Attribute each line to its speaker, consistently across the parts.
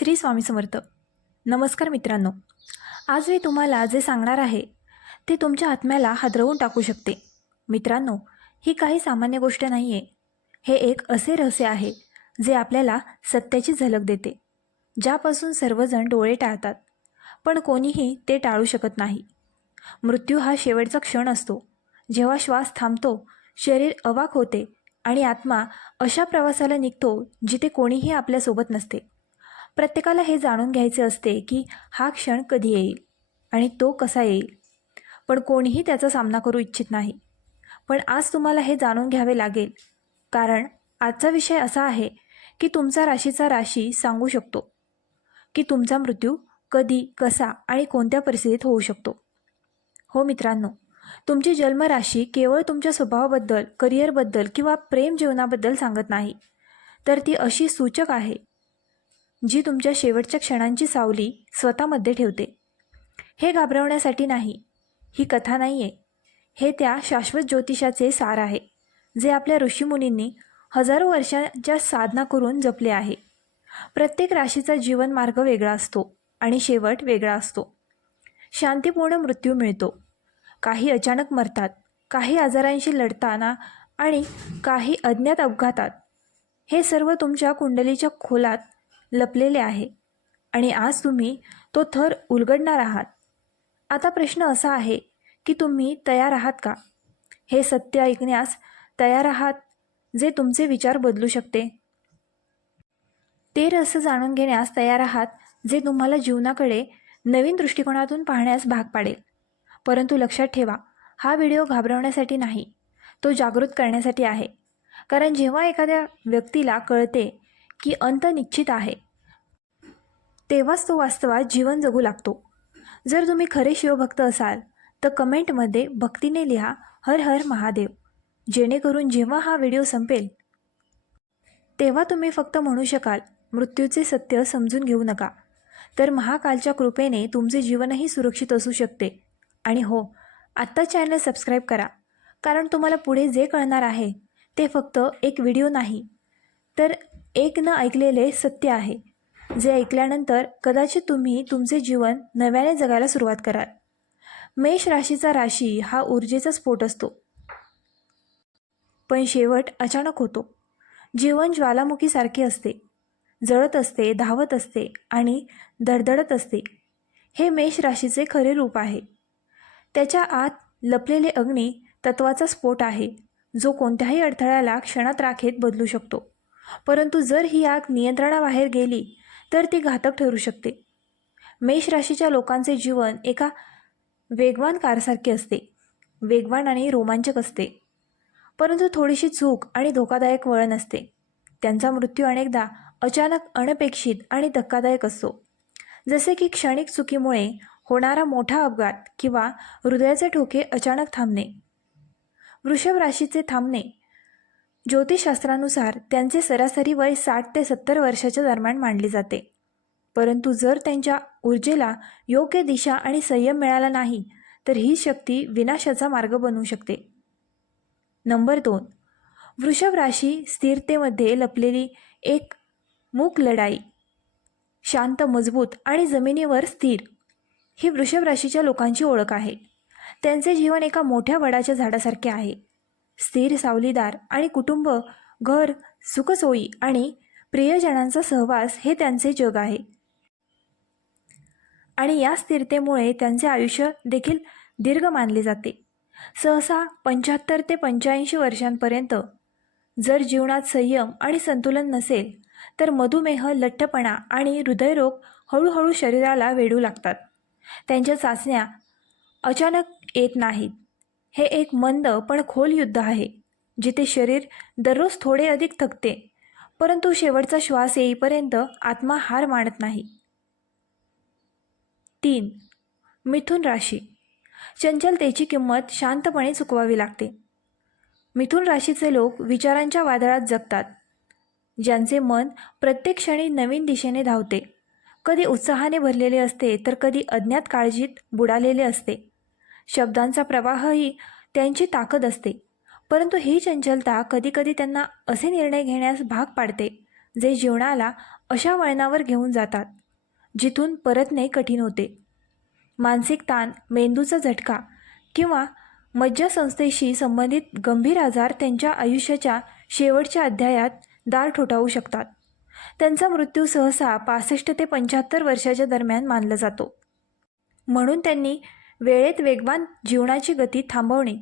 Speaker 1: श्री स्वामी समर्थ. नमस्कार मित्रांनो. आज मी तुम्हाला जे सांगणार आहे ते तुमच्या आत्म्याला हादरवून टाकू शकते. मित्रांनो ही काही सामान्य गोष्ट नाही आहे हे एक असे रहस्य आहे जे आपल्याला सत्याची झलक देते ज्यापासून सर्वजण डोळे टाळतात. पण कोणीही ते टाळू शकत नाही. मृत्यू हा शेवटचा क्षण असतो. जेव्हा श्वास थांबतो शरीर अवाक होते आणि आत्मा अशा प्रवासाला निघतो जिथे कोणीही आपल्यासोबत नसते. प्रत्येकाला हे जाणून घ्यायचे असते की हा क्षण कधी येईल आणि तो कसा येईल. पण कोणीही त्याचा सामना करू इच्छित नाही. पण आज तुम्हाला हे जाणून घ्यावे लागेल. कारण आजचा विषय असा आहे की तुमचा राशीचा राशी सांगू शकतो की तुमचा मृत्यू कधी कसा आणि कोणत्या परिस्थितीत होऊ शकतो. हो मित्रांनो तुमची जन्मराशी केवळ तुमच्या स्वभावाबद्दल करिअरबद्दल किंवा प्रेम जीवनाबद्दल सांगत नाही. तर ती अशी सूचक आहे जी तुमच्या शेवटच्या क्षणांची सावली स्वतःमध्ये ठेवते. हे घाबरवण्यासाठी नाही. ही कथा नाही आहे हे त्या शाश्वत ज्योतिषाचे सार आहे जे आपल्या ऋषीमुनींनी हजारो वर्षांच्या साधना करून जपले आहे. प्रत्येक राशीचा जीवनमार्ग वेगळा असतो आणि शेवट वेगळा असतो. शांतीपूर्ण मृत्यू मिळतो. काही अचानक मरतात काही आजारांशी लढताना आणि काही अज्ञात अपघातात. हे सर्व तुमच्या कुंडलीच्या खोलात लपलेले आहे. आणि आज तुम्ही तो थर उलगडणार आहात. आता प्रश्न असा आहे की तुम्ही तयार आहात का? हे सत्य ऐकण्यास तयार आहात जे तुमचे विचार बदलू शकते. ते रहस्य जाणून घेण्यास तयार आहात जे तुम्हाला जीवनाकडे नवीन दृष्टिकोनातून पाहण्यास भाग पाडेल. परंतु लक्षात ठेवा हा व्हिडिओ घाबरवण्यासाठी नाही तो जागृत करण्यासाठी आहे. कारण जेव्हा एखाद्या व्यक्तीला कळते की अंत निश्चित आहे. तेव्हाच तो वास्तवात जीवन जगू लागतो. जर तुम्ही खरे शिवभक्त असाल तर कमेंटमध्ये भक्तीने लिहा हर हर महादेव. जेणेकरून जेव्हा हा व्हिडिओ संपेल तेव्हा तुम्ही फक्त म्हणू शकाल मृत्यूचे सत्य समजून घेऊ नका. तर महाकालच्या कृपेने तुमचे जीवनही सुरक्षित असू शकते. आणि हो आत्ता चॅनल सबस्क्राईब करा कारण तुम्हाला पुढे जे कळणार आहे ते फक्त एक व्हिडिओ नाही. तर एक न ऐकलेले सत्य आहे. जे ऐकल्यानंतर कदाचित तुम्ही तुमचे जीवन नव्याने जगायला सुरुवात कराल. मेष राशीचा राशी हा ऊर्जेचा स्फोट असतो. पण शेवट अचानक होतो. जीवन ज्वालामुखीसारखे असते. जळत असते धावत असते आणि धडधडत असते. हे मेष राशीचे खरे रूप आहे. त्याच्या आत लपलेले अग्नी तत्वाचा स्फोट आहे जो कोणत्याही अडथळ्याला क्षणात राखेत बदलू शकतो. परंतु जर ही आग नियंत्रणाबाहेर गेली तर ती घातक ठरू शकते. मेष राशीच्या लोकांचे जीवन एका वेगवान कारसारखे असते. वेगवान आणि रोमांचक असते. परंतु थोडीशी चूक आणि धोकादायक वळण असते. त्यांचा मृत्यू अनेकदा अचानक अनपेक्षित आणि धक्कादायक असतो. जसे की क्षणिक चुकीमुळे होणारा मोठा अपघात किंवा हृदयाचे ठोके अचानक थांबणे. वृषभ राशीचे थांबणे ज्योतिषशास्त्रानुसार त्यांचे सरासरी वय साठ ते सत्तर वर्षाच्या दरम्यान मानले जाते. परंतु जर त्यांच्या ऊर्जेला योग्य दिशा आणि संयम मिळाला नाही तर ही शक्ती विनाशाचा मार्ग बनवू शकते. नंबर दोन. वृषभ राशी स्थिरतेमध्ये लपलेली एक मूक लढाई. शांत मजबूत आणि जमिनीवर स्थिर. ही वृषभ राशीच्या लोकांची ओळख आहे. त्यांचे जीवन एका मोठ्या वडाच्या झाडासारखे आहे. स्थिर सावलीदार आणि कुटुंब घर सुखसोयी आणि प्रियजनांचा सहवास हे त्यांचे जग आहे. आणि या स्थिरतेमुळे त्यांचे आयुष्य देखील दीर्घ मानले जाते. सहसा पंच्याहत्तर ते पंच्याऐंशी वर्षांपर्यंत जर जीवनात संयम आणि संतुलन नसेल तर मधुमेह लठ्ठपणा आणि हृदयरोग हळूहळू शरीराला वेढू लागतात. त्यांच्या चाचण्या अचानक येत नाहीत. हे एक मंद पण खोल युद्ध आहे जिथे शरीर दररोज थोडे अधिक थकते परंतु शेवटचा श्वास येईपर्यंत आत्मा हार मानत नाही. तीन. मिथुन राशी. चंचलतेची किंमत शांतपणे चुकवावी लागते. मिथुन राशीचे लोक विचारांच्या वादळात जगतात ज्यांचे मन प्रत्येक क्षणी नवीन दिशेने धावते. कधी उत्साहाने भरलेले असते तर कधी अज्ञात काळजीत बुडालेले असते. शब्दांचा प्रवाहही त्यांची ताकद असते. परंतु ही चंचलता कधीकधी त्यांना असे निर्णय घेण्यास भाग पाडते जे जीवनाला अशा वळणावर घेऊन जातात जिथून परतणे कठीण होते. मानसिक ताण मेंदूचा झटका किंवा मज्जासंस्थेशी संबंधित गंभीर आजार त्यांच्या आयुष्याच्या शेवटच्या अध्यायात दार ठोठावू शकतात. त्यांचा मृत्यू सहसा पासष्ट ते पंच्याहत्तर वर्षाच्या दरम्यान मानला जातो. म्हणून त्यांनी वेळेत वेगवान जीवनाची गती थांबवणे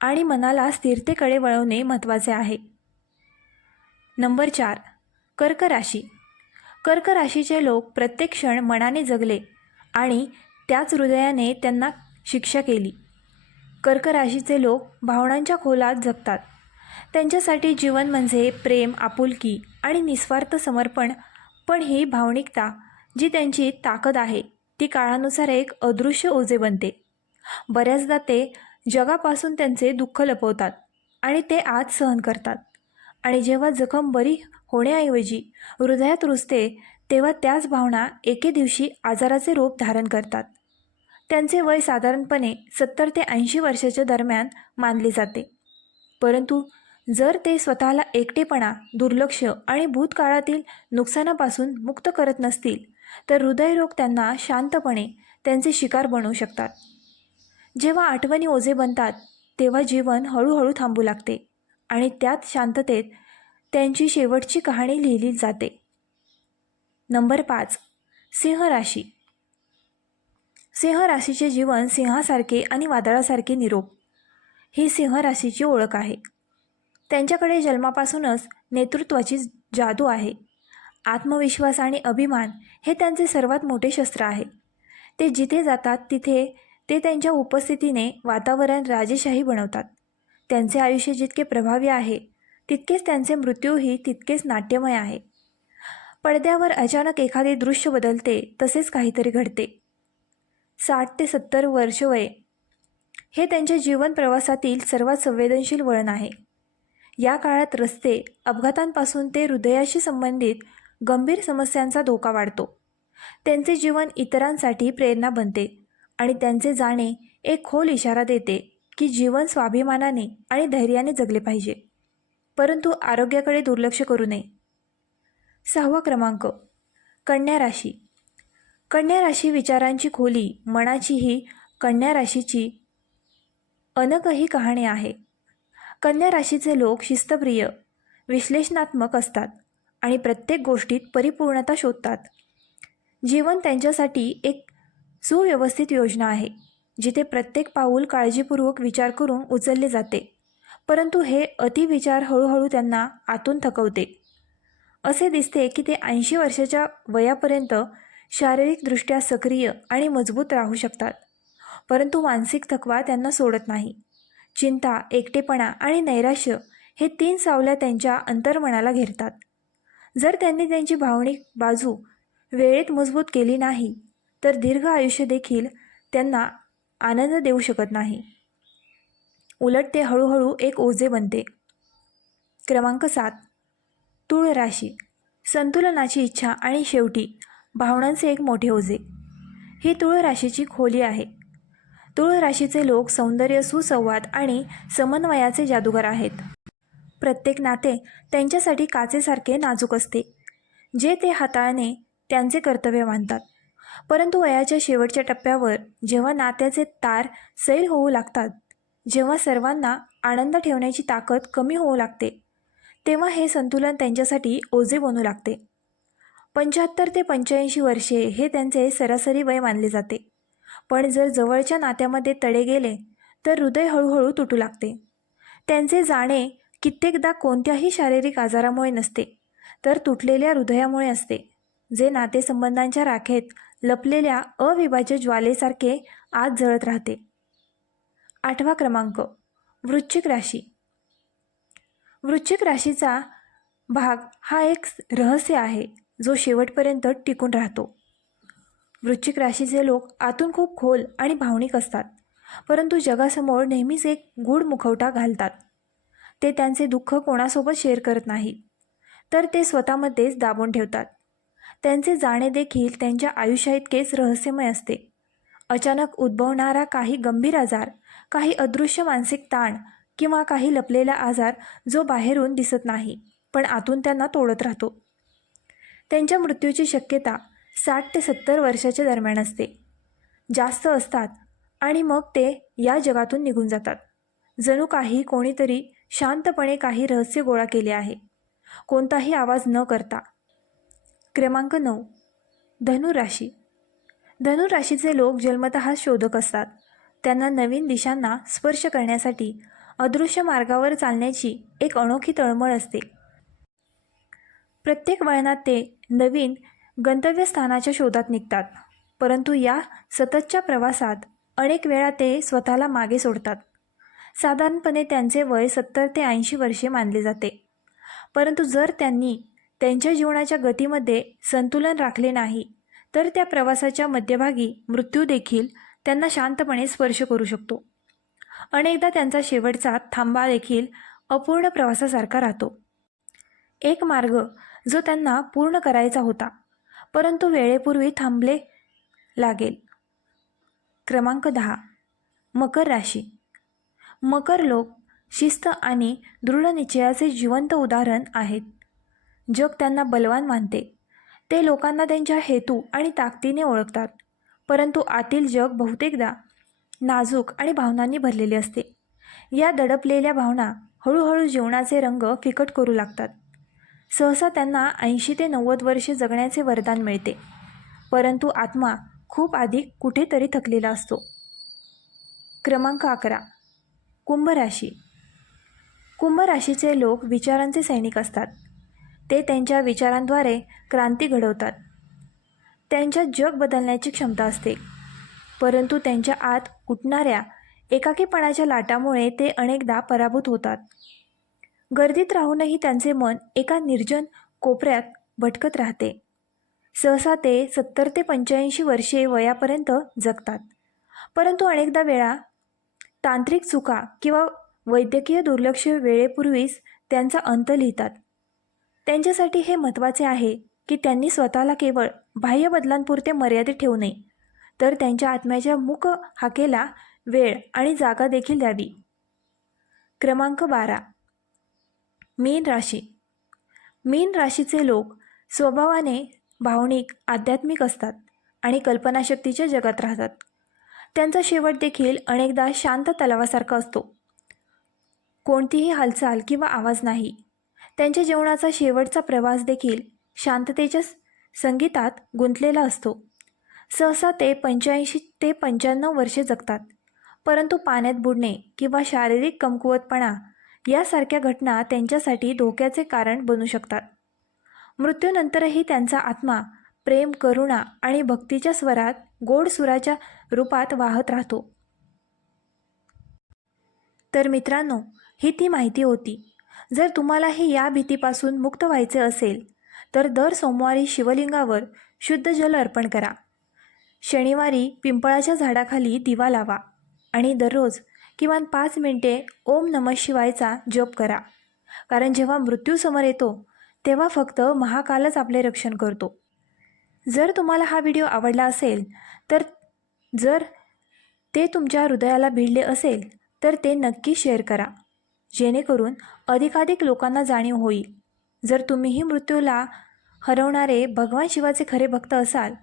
Speaker 1: आणि मनाला स्थिरतेकडे वळवणे महत्त्वाचे आहे. नंबर चार कर्क राशी. कर्क राशीचे लोक प्रत्येक क्षण मनाने जगले आणि त्याच हृदयाने त्यांना शिक्षा केली. कर्क राशीचे लोक भावनांच्या खोलात जगतात. त्यांच्यासाठी जीवन म्हणजे प्रेम आपुलकी आणि निस्वार्थ समर्पण पण ही भावनिकता जी त्यांची ताकद आहे ती काळानुसार एक अदृश्य ओझे बनते. बऱ्याचदा ते जगापासून त्यांचे दुःख लपवतात आणि ते आज सहन करतात. आणि जेव्हा जखम बरी होण्याऐवजी हृदयात रुजते तेव्हा त्याच भावना एके दिवशी आजाराचे रूप धारण करतात. त्यांचे वय साधारणपणे सत्तर ते ऐंशी वर्षाच्या दरम्यान मानले जाते. परंतु जर ते स्वतःला एकटेपणा दुर्लक्ष आणि भूतकाळातील नुकसानापासून मुक्त करत नसतील तर हृदयरोग त्यांना शांतपणे त्यांचे शिकार बनवू शकतात. जेव्हा आठवणी ओझे बनतात तेव्हा जीवन हळूहळू थांबू लागते आणि त्यात शांततेत त्यांची शेवटची कहाणी लिहिली जाते. नंबर पाच सिंह राशी. सिंह राशीचे जीवन सिंहासारखे आणि वादळासारखे निरोप. ही सिंह राशीची ओळख आहे. त्यांच्याकडे जन्मापासूनच नेतृत्वाची जादू आहे. आत्मविश्वास आणि अभिमान हे त्यांचे सर्वात मोठे शस्त्र आहे. ते जिथे जातात तिथे ते त्यांच्या उपस्थितीने वातावरण राजेशाही बनवतात. त्यांचे आयुष्य जितके प्रभावी आहे तितकेच त्यांचे मृत्यूही तितकेच नाट्यमय आहे. पडद्यावर अचानक एखादे दृश्य बदलते तसेच काहीतरी घडते. साठ ते सत्तर वर्ष वय हे त्यांच्या जीवन प्रवासातील सर्वात संवेदनशील वळण आहे. या काळात रस्ते अपघातांपासून ते हृदयाशी संबंधित गंभीर समस्यांचा धोका वाढतो. त्यांचे जीवन इतरांसाठी प्रेरणा बनते आणि त्यांचे जाणे एक खोल इशारा देते की जीवन स्वाभिमानाने आणि धैर्याने जगले पाहिजे. परंतु आरोग्याकडे दुर्लक्ष करू नये. सहावा क्रमांक. कन्या राशी. कन्या राशी विचारांची खोली मनाची ही कन्या राशीची अनकही कहाणी आहे. कन्या राशीचे लोक शिस्तप्रिय विश्लेषणात्मक असतात. आणि प्रत्येक गोष्टीत परिपूर्णता शोधतात. जीवन त्यांच्यासाठी एक सुव्यवस्थित योजना आहे जिथे प्रत्येक पाऊल काळजीपूर्वक विचार करून उचलले जाते परंतु हे अतिविचार हळूहळू त्यांना आतून थकवते. असे दिसते की ते ऐंशी वर्षाच्या वयापर्यंत शारीरिकदृष्ट्या सक्रिय आणि मजबूत राहू शकतात परंतु मानसिक थकवा त्यांना सोडत नाही. चिंता एकटेपणा आणि नैराश्य हे तीन सावल्या त्यांच्या अंतर्मनाला घेरतात. जर त्यांनी त्यांची भावनिक बाजू वेळेत मजबूत केली नाही तर दीर्घ आयुष्य देखील त्यांना आनंद देऊ शकत नाही. उलट ते हळूहळू एक ओझे बनते. क्रमांक सात. तूळ राशी. संतुलनाची इच्छा आणि शेवटी भावनांचे एक मोठे ओझे. ही तुळ राशीची खोली आहे. तुळ राशीचे लोक सौंदर्य सुसंवाद आणि समन्वयाचे जादूगार आहेत. प्रत्येक नाते त्यांच्यासाठी काचेसारखे नाजूक असते. जे ते हाताळणे त्यांचे कर्तव्य मानतात. परंतु वयाच्या शेवटच्या टप्प्यावर जेव्हा नात्याचे तार सैल होऊ लागतात जेव्हा सर्वांना आनंद ठेवण्याची ताकद कमी होऊ लागते तेव्हा हे संतुलन त्यांच्यासाठी ओझे बनू लागते. पंच्याहत्तर ते पंच्याऐंशी वर्षे हे त्यांचे सरासरी वय मानले जाते. पण जर जवळच्या नात्यामध्ये तडे गेले तर हृदय हळूहळू तुटू लागते. त्यांचे जाणे कित्येकदा कोणत्याही शारीरिक आजारामुळे नसते तर तुटलेल्या हृदयामुळे असते जे नातेसंबंधांच्या राखेत लपलेल्या अविभाज्य ज्वालेसारखे आत जळत राहते. आठवा क्रमांक वृश्चिक राशी. वृश्चिक राशीचा भाग हा एक रहस्य आहे जो शेवटपर्यंत टिकून राहतो. वृश्चिक राशीचे लोक आतून खूप खोल आणि भावनिक असतात परंतु जगासमोर नेहमीच एक गूढ मुखवटा घालतात. ते त्यांचे दुःख कोणासोबत शेअर करत नाही. तर ते स्वतःमध्येच दाबून ठेवतात. त्यांचे जाणे देखील त्यांच्या आयुष्याइतकेच रहस्यमय असते. अचानक उद्भवणारा काही गंभीर आजार काही अदृश्य मानसिक ताण किंवा काही लपलेला आजार जो बाहेरून दिसत नाही पण आतून त्यांना तोडत राहतो. त्यांच्या मृत्यूची शक्यता साठ ते सत्तर वर्षाच्या दरम्यान असते. जास्त असतात आणि मग ते या जगातून निघून जातात. जणू काही कोणीतरी शांतपणे काही रहस्य गोळा केले आहे. कोणताही आवाज न करता. क्रमांक नऊ. धनुराशी. धनुराशीचे लोक जन्मत शोधक असतात. त्यांना नवीन दिशांना स्पर्श करण्यासाठी अदृश्य मार्गावर चालण्याची एक अनोखी तळमळ असते. प्रत्येक वळणात ते नवीन गंतव्यस्थानाच्या शोधात निघतात. परंतु या सततच्या प्रवासात अनेक वेळा ते स्वतःला मागे सोडतात. साधारणपणे त्यांचे वय सत्तर ते ऐंशी वर्षे मानले जाते. परंतु जर त्यांनी त्यांच्या जीवनाच्या गतीमध्ये संतुलन राखले नाही तर त्या प्रवासाच्या मध्यभागी मृत्यू देखील त्यांना शांतपणे स्पर्श करू शकतो. अनेकदा त्यांचा शेवटचा थांबा देखील अपूर्ण प्रवासासारखा राहतो. एक मार्ग जो त्यांना पूर्ण करायचा होता परंतु वेळेपूर्वी थांबले लागेल. क्रमांक दहा. मकर राशी. मकर लोक शिस्त आणि दृढनिश्चयाचे जिवंत उदाहरण आहेत. जग त्यांना बलवान मानते. ते लोकांना त्यांच्या हेतू आणि ताकदीने ओळखतात. परंतु आतील जग बहुतेकदा नाजूक आणि भावनांनी भरलेले असते. या दडपलेल्या भावना हळूहळू जीवनाचे रंग फिकट करू लागतात. सहसा त्यांना ऐंशी ते नव्वद वर्षे जगण्याचे वरदान मिळते. परंतु आत्मा खूप अधिक कुठेतरी थकलेला असतो. क्रमांक अकरा. कुंभ राशी कुंभ राशीचे लोक विचारांचे सैनिक असतात. ते त्यांच्या विचारांद्वारे क्रांती घडवतात. त्यांच्यात जग बदलण्याची क्षमता असते. परंतु त्यांच्या आत उठणाऱ्या एकाकीपणाच्या लाटामुळे ते अनेकदा पराभूत होतात. गर्दीत राहूनही त्यांचे मन एका निर्जन कोपऱ्यात भटकत राहते. सहसा ते सत्तर ते पंच्याऐंशी वर्षे वयापर्यंत जगतात. परंतु अनेकदा वेळा तांत्रिक चुका किंवा वैद्यकीय दुर्लक्ष वेळेपूर्वीच त्यांचा अंत लिहितात. त्यांच्यासाठी हे महत्त्वाचे आहे की त्यांनी स्वतःला केवळ बाह्य बदलांपुरते मर्यादित ठेवू नये तर त्यांच्या आत्म्याच्या मुख हाकेला वेळ आणि जागा देखील द्यावी. क्रमांक बारा. मीन राशी. मीन राशीचे लोक स्वभावाने भावनिक आध्यात्मिक असतात आणि कल्पनाशक्तीच्या जगात राहतात. त्यांचा शेवट देखील अनेकदा शांत तलावासारखा असतो. कोणतीही हालचाल किंवा आवाज नाही. त्यांच्या जेवणाचा शेवटचा प्रवास देखील शांततेच्या संगीतात गुंतलेला असतो. सहसा ते पंच्याऐंशी ते पंच्याण्णव वर्षे जगतात. परंतु पाण्यात बुडणे किंवा शारीरिक कमकुवतपणा यासारख्या घटना त्यांच्यासाठी धोक्याचे कारण बनू शकतात. मृत्यूनंतरही त्यांचा आत्मा प्रेम करुणा आणि भक्तीच्या स्वरात गोड सुराच्या रूपात वाहत राहतो. तर मित्रांनो ही ती माहिती होती. जर तुम्हालाही या भीतीपासून मुक्त व्हायचे असेल तर दर सोमवारी शिवलिंगावर शुद्ध जल अर्पण करा. शनिवारी पिंपळाच्या झाडाखाली दिवा लावा आणि दररोज किमान पाच मिनिटे ओम नम शिवायचा जप करा. कारण जेव्हा मृत्यू समोर येतो तेव्हा फक्त महाकालच आपले रक्षण करतो. जर तुम्हाला हा व्हिडिओ आवडला असेल तर जर ते तुमच्या हृदयाला भिडले असेल तर ते नक्की शेअर करा. जेणेकरून अधिकाधिक लोकांना जाणीव होईल. जर तुम्हीही मृत्यूला हरवणारे भगवान शिवाचे खरे भक्त असाल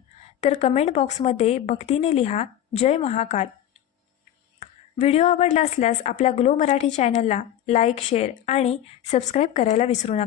Speaker 1: तर कमेंट बॉक्समध्ये भक्तीने लिहा जय महाकाल. व्हिडिओ आवडला असल्यास आपल्या ग्लो मराठी चॅनलला लाईक शेअर आणि सबस्क्राईब करायला विसरू नका.